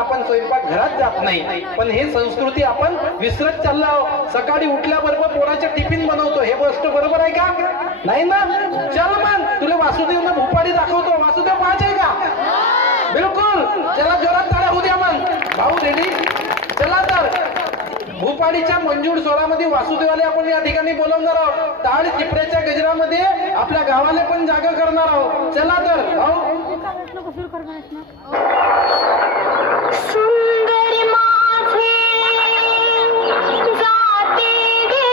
आपण स्वयंपाक घरात जात नाही, पण हे संस्कृती आपण विसरत चाललो आहोत. सकाळी उठल्याबरोबर पोराचे टिफिन बनवतो, हे गोष्ट बरोबर आहे का? नाही ना. चल मग तुला वासुदेवनं भूपाळी दाखवतो. वासुदेव पाहायचे का? बिलकुल. चला जोरात टाळ्या होऊ द्या मग. भाऊ रेडी? चला तर भूपाळीच्या मंजूळ स्वरामध्ये वासुदेवाला आपण या ठिकाणी बोलवणार आहोत. टाळ चिपऱ्याच्या गजरामध्ये आपल्या गावाला पण जागा करणार आहोत. चला तर भाऊ. सुंदर माझे जाते गे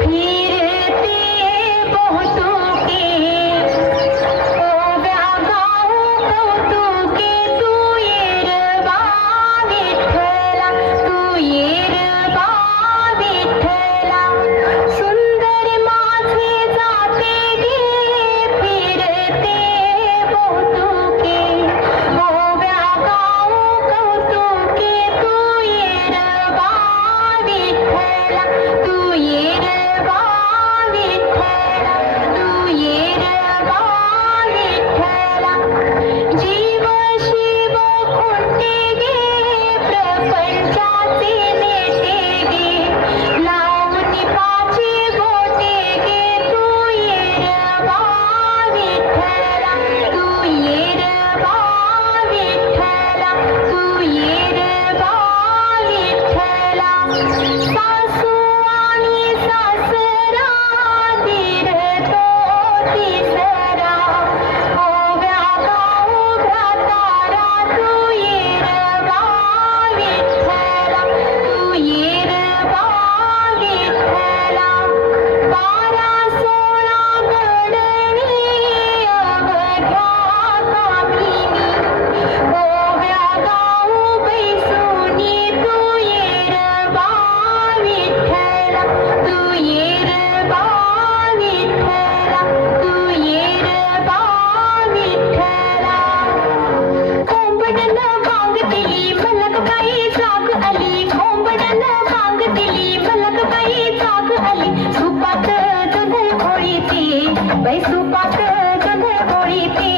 फिरते बहुतोके ओव्या गाऊ कौतुके तू येरबा विठ्ठला तू येरबा विठ्ठला सुंदर माझे जाते गे फिरते बहुतोके ओव्या गाऊ कौतुके तू येरबा विठ्ठला तू येरबा विठ्ठला तू येरबा विठ्ठला जीव शिव खोटे गे प्रपंचाचे नेटे गे लावून पाचे गोटे गे तू येरबा विठ्ठला तू येरबा विठ्ठला तू येरबा विठ्ठला सासू आणि सासरा दीर तो तिसरा ओव्या गाऊ भ्रातारा तू येरबा विठ्ठला तू येरबा विठ्ठला 12-16 गडणी अवघ्या कामिनी ओव्या गाऊ बैसुनी तू येरबा विठ्ठला तू येरबा विठ्ठला तू येरबा विठ्ठला खोंबडनं भांग दिली मलकबाई जाग आली खोंबडनं भांग दिली मलकबाई जाग आली सुपात दुध घोळीते बाई सुपात दुध घोळीते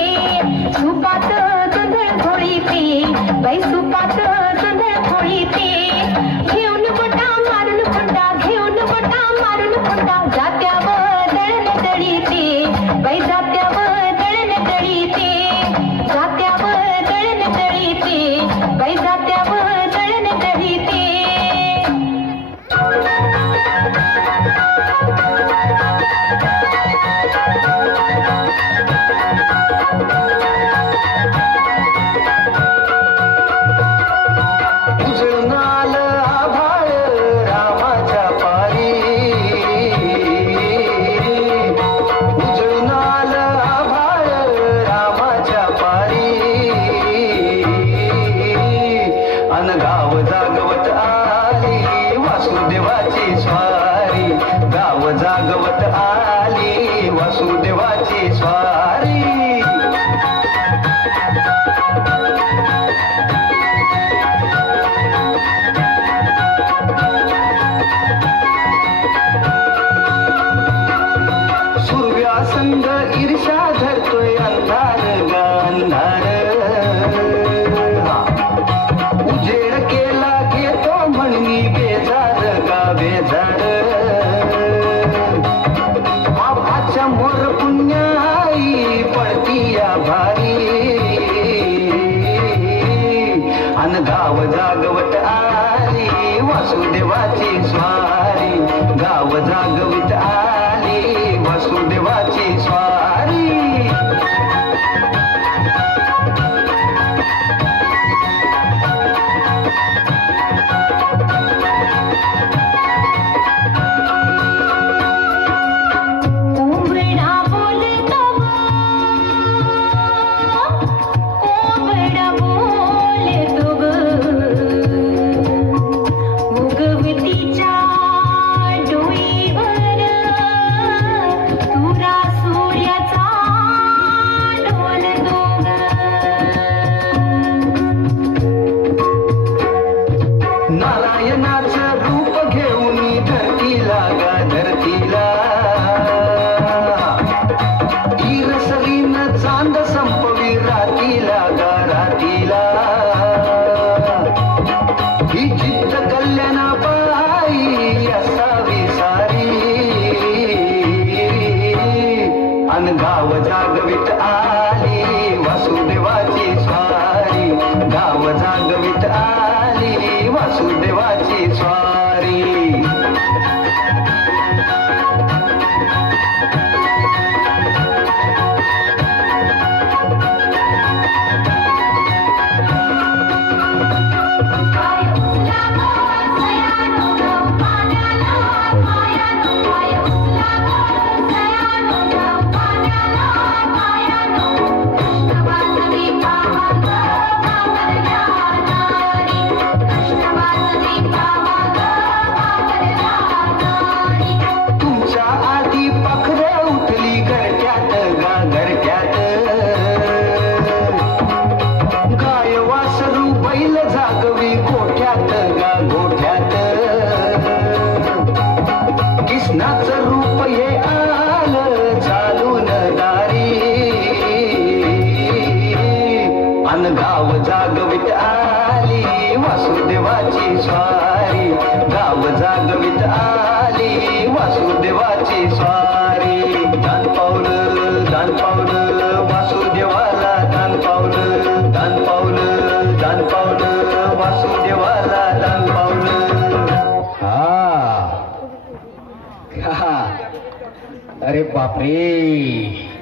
सुपात दुध घोळीते बाई सुपात दुध घोळीते घेऊन गोटा मारून खोंडा घेऊन गोटा मारून खोंडा जात्यावर दळण दळीते बाई जात्यावर दळण दळीते जात्यावर दळण दळीते बाई जात्यावर दळण दळीते उजळून आभाळ रामाच्या पारी उजळून आभाळ रामाच्या पारी अन गाव जागवत आली वासुदेवाची स्वारी गाव जागवत आली वासुदेवाची स्वारी सूर्यासंग ईर्षा धरतोय अंधार ग अंधार उजेड केला घेतो म्हणून बेजार गा बेजार आभाच्या मोर पुण्याई पडती या भारी अन गाव जागवत आली वासुदेवाची स्वारी गाव जागवित आली वासुदेवाची स्वारी कोंबडा बोलतो कोंबडा बोलतो उगवतीच्या डोईवर रूप हे आलं चालून दारी अन गाव जागवित आली वासुदेवाची स्वारी गाव जागवित आली वासुदेवाची स्वारी दान पावलं वासुदेवाला दान पावलं वासुदेवाला दान पावलं हा अरे बापरे